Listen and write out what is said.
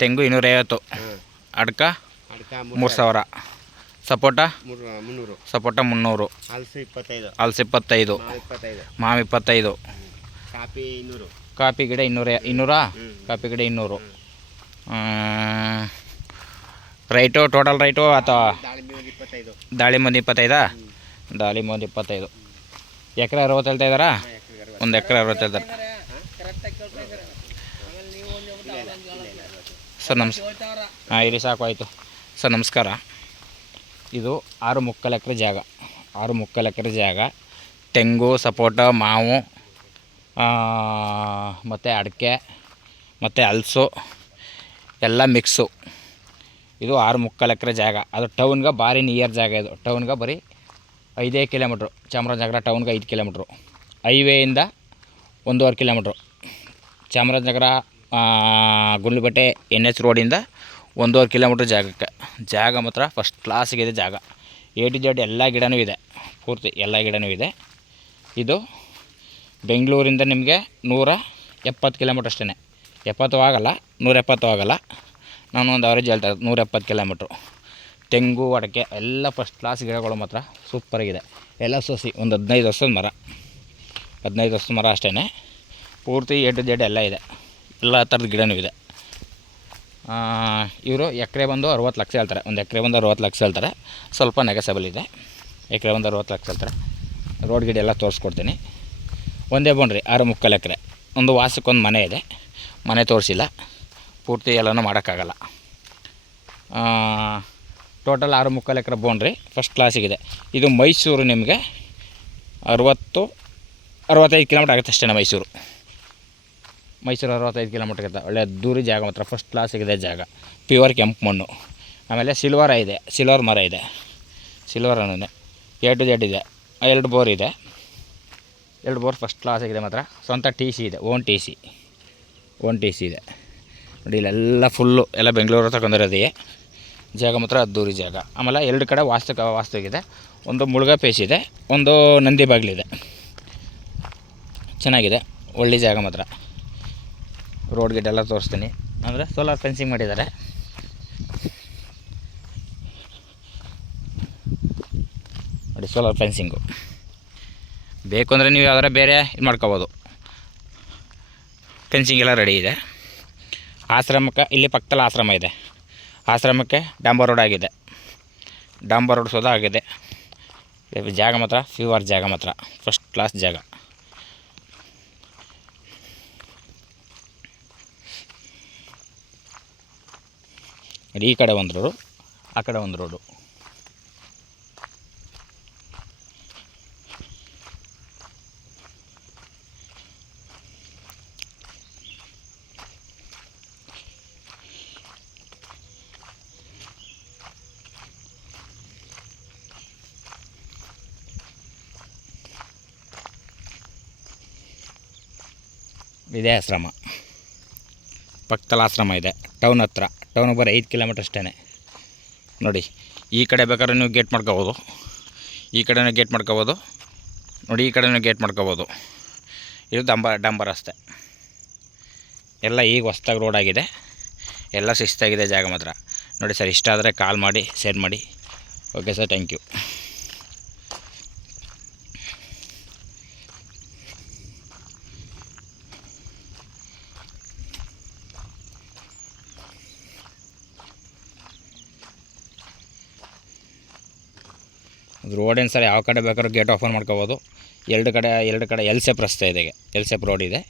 ತೆಂಗು 250, ಅಡ್ಕ 3000, ಸಪೋಟ 300, ಹಲಸು 25, ಮಾವು 25, ಕಾಫಿ ಗಿಡ 200, ಕಾಫಿ ಗಿಡ 200. ರೈಟು ಟೋಟಲ್ ರೈಟು ಅಥವಾ ದಾಳಿಂಬೆ 25, ದಾಳಿಂಬೆ 25. ಎಕರೆ 60 ಹೇಳ್ತಾ ಇದ್ದಾರಾ? ಒಂದು ಎಕರೆ 60 ಹೇಳ್ತಾರೆ. ಸರ್ ನಮಸ್ಕಾರ. ಇಲ್ಲಿ ಸಾಕು ಆಯಿತು ಸರ್, ನಮಸ್ಕಾರ. ಇದು 6.75 ಎಕರೆ ಜಾಗ, 6.75 ಎಕರೆ ಜಾಗ. ತೆಂಗು, ಸಪೋಟ, ಮಾವು ಮತ್ತು ಅಡಿಕೆ ಮತ್ತು ಹಲಸು ಎಲ್ಲ ಮಿಕ್ಸು. ಇದು 6.75 ಎಕರೆ ಜಾಗ. ಅದು ಟೌನ್ಗೆ ಭಾರಿ ನಿಯರ್ ಜಾಗ. ಇದು ಟೌನ್ಗೆ ಬರೀ 5 ಕಿಲೋಮೀಟ್ರು. ಚಾಮರಾಜನಗರ ಟೌನ್ಗೆ 5 ಕಿಲೋಮೀಟ್ರು, ಹೈವೇಯಿಂದ 1.5 ಕಿಲೋಮೀಟ್ರು. ಚಾಮರಾಜನಗರ ಗುಂಡ್ಲುಪೇಟೆ NH ರೋಡಿಂದ 1.5 ಕಿಲೋಮೀಟ್ರ್ ಜಾಗಕ್ಕೆ. ಜಾಗ ಮಾತ್ರ ಫಸ್ಟ್ ಕ್ಲಾಸಿಗಿದೆ ಜಾಗ. A to Z ಎಲ್ಲ ಗಿಡನೂ ಇದೆ, ಪೂರ್ತಿ ಎಲ್ಲ ಗಿಡನೂ ಇದೆ. ಇದು ಬೆಂಗಳೂರಿಂದ ನಿಮಗೆ 170 ಕಿಲೋಮೀಟ್ರ್ ಅಷ್ಟೇ. 70 ಆಗಲ್ಲ, 170 ಆಗಲ್ಲ. ನಾನು ಒಂದು ಅವರೇಜ್ ಹೇಳ್ತಾ ಇರೋದು 170 ಕಿಲೋಮೀಟ್ರು. ತೆಂಗು, ಅಡಿಕೆ ಎಲ್ಲ ಫಸ್ಟ್ ಕ್ಲಾಸ್ ಗಿಡಗಳು ಮಾತ್ರ ಸೂಪರಾಗಿದೆ. ಎಲ್ಲ ಸೊಸಿ ಒಂದು 15 ವರ್ಷದ ಮರ, 15 ವರ್ಷದ ಮರ ಅಷ್ಟೇ. ಪೂರ್ತಿ A to Z ಎಲ್ಲ ಇದೆ, ಎಲ್ಲ ಥರದ ಗಿಡನೂ ಇದೆ. ಇವರು ಎಕರೆ ಬಂದು 60 ಲಕ್ಷ ಹೇಳ್ತಾರೆ. ಒಂದು ಎಕರೆ ಬಂದು 60 ಲಕ್ಷ ಹೇಳ್ತಾರೆ. ಸ್ವಲ್ಪ ನೆಗೆಸಬಲ್ ಇದೆ. ಎಕರೆ ಬಂದು 60 ಲಕ್ಷ ಹೇಳ್ತಾರೆ. ರೋಡ್ ಗಿಡ ಎಲ್ಲ ತೋರಿಸ್ಕೊಡ್ತೀನಿ. ಒಂದೇ ಬೌಂಡ್ರಿ 6.75 ಎಕರೆ. ಒಂದು ವಾಸಕ್ಕೊಂದು ಮನೆ ಇದೆ, ಮನೆ ತೋರಿಸಿಲ್ಲ. ಪೂರ್ತಿ ಎಲ್ಲನೂ ಮಾಡೋಕ್ಕಾಗಲ್ಲ. ಟೋಟಲ್ 6.75 ಎಕರೆ ಬೌಂಡ್ರಿ ಫಸ್ಟ್ ಕ್ಲಾಸಿಗಿದೆ. ಇದು ಮೈಸೂರು ನಿಮಗೆ 65 ಕಿಲೋಮೀಟ್ರ್ ಆಗುತ್ತೆ ಅಷ್ಟೇ. ಮೈಸೂರು 65 ಕಿಲೋಮೀಟ್ರ್ ಆಗುತ್ತೆ. ಒಳ್ಳೆ ಅದ್ದೂರಿ ಜಾಗ ಮಾತ್ರ ಫಸ್ಟ್ ಕ್ಲಾಸಿಗಿದೆ ಜಾಗ. ಪ್ಯೂರ್ ಕೆಂಪು ಮಣ್ಣು. ಆಮೇಲೆ ಸಿಲ್ವರ ಇದೆ, ಸಿಲ್ವರ್ ಮರ ಇದೆ, ಸಿಲ್ವರನೇ. A to Z ಇದೆ, 2 ಬೋರ್ ಇದೆ. 2 ಬೋರ್ ಫಸ್ಟ್ ಕ್ಲಾಸಾಗಿದೆ ಮಾತ್ರ. ಸ್ವಂತ TC ಇದೆ, ಓನ್ TC ಇದೆ ನೋಡಿ. ಇಲ್ಲೆಲ್ಲ ಫುಲ್ಲು ಎಲ್ಲ ಬೆಂಗಳೂರು ತಗೊಂಡಿರೋದೇ ಜಾಗ ಮಾತ್ರ ಅದ್ದೂರಿ ಜಾಗ. ಆಮೇಲೆ 2 ಕಡೆ ವಾಸ್ತುವಿದೆ. ಒಂದು ಮುಳುಗ ಪೇಸ್ ಇದೆ, ಒಂದು ನಂದಿ ಬಾಗಿಲಿದೆ. ಚೆನ್ನಾಗಿದೆ, ಒಳ್ಳೆ ಜಾಗ ಮಾತ್ರ. ರೋಡ್ ಗಿಡ ಎಲ್ಲ ತೋರಿಸ್ತೀನಿ. ಅಂದರೆ ಸೋಲಾರ್ ಫೆನ್ಸಿಂಗ್ ಮಾಡಿದ್ದಾರೆ. ನೋಡಿ, ಸೋಲಾರ್ ಫೆನ್ಸಿಂಗು ಬೇಕು ಅಂದರೆ ನೀವು ಯಾವ್ದಾರ ಬೇರೆ ಇದು ಮಾಡ್ಕೋಬೋದು. ಫೆನ್ಸಿಂಗ್ ಎಲ್ಲ ರೆಡಿ ಇದೆ. ಆಶ್ರಮಕ್ಕೆ ಇಲ್ಲಿ ಪಕ್ಕದಲ್ಲಿ ಆಶ್ರಮ ಇದೆ. ಆಶ್ರಮಕ್ಕೆ ಡಾಂಬರ್ ರೋಡ್ ಆಗಿದೆ, ಡಾಂಬರ್ ರೋಡ್ ಸೋದ ಆಗಿದೆ. ಜಾಗ ಮಾತ್ರ ಪ್ಯೂರ್ ಜಾಗ ಮಾತ್ರ ಫಸ್ಟ್ ಕ್ಲಾಸ್ ಜಾಗ. ಈ ಕಡೆ ಒಂದು ರೋಡು, ಆ ಕಡೆ ಒಂದು ರೋಡು. ಇದೇ ಆಶ್ರಮ, ಪಕ್ಕದಲ್ಲಿ ಆಶ್ರಮ ಇದೆ. ಟೌನ್ ಹತ್ರ, ಟೌನಿಗೆ ಬರೀ 5 ಕಿಲೋಮೀಟ್ರ್ ಅಷ್ಟೇ. ನೋಡಿ, ಈ ಕಡೆ ಬೇಕಾದ್ರೆ ನೀವು ಗೇಟ್ ಮಾಡ್ಕೋಬೋದು, ಈ ಕಡೆನೂ ಗೇಟ್ ಮಾಡ್ಕೋಬೋದು. ನೋಡಿ, ಈ ಕಡೆನೂ ಗೇಟ್ ಮಾಡ್ಕೋಬೋದು. ಇದು ಡಾಂಬರ್ ರಸ್ತೆ. ಎಲ್ಲ ಈಗ ಹೊಸ್ದಾಗಿ ರೋಡ್ ಆಗಿದೆ, ಎಲ್ಲ ಶಿಸ್ತಾಗಿದೆ ಜಾಗ ಮಾತ್ರ. ನೋಡಿ ಸರ್, ಇಷ್ಟ ಆದರೆ ಕಾಲ್ ಮಾಡಿ, ಶೇರ್ ಮಾಡಿ. Okay sir, thank you. ಅದು ರೋಡೇನು ಸರ್, ಯಾವ ಕಡೆ ಬೇಕಾದ್ರೂ ಗೇಟ್ ಓಪನ್ ಮಾಡ್ಕೋಬೋದು. ಎರಡು ಕಡೆ ಎಲ್ ಶೇಪ್ ರಸ್ತೆ ಇದೆ, ಎಲ್ ಶೇಪ್ ರೋಡ್ ಇದೆ.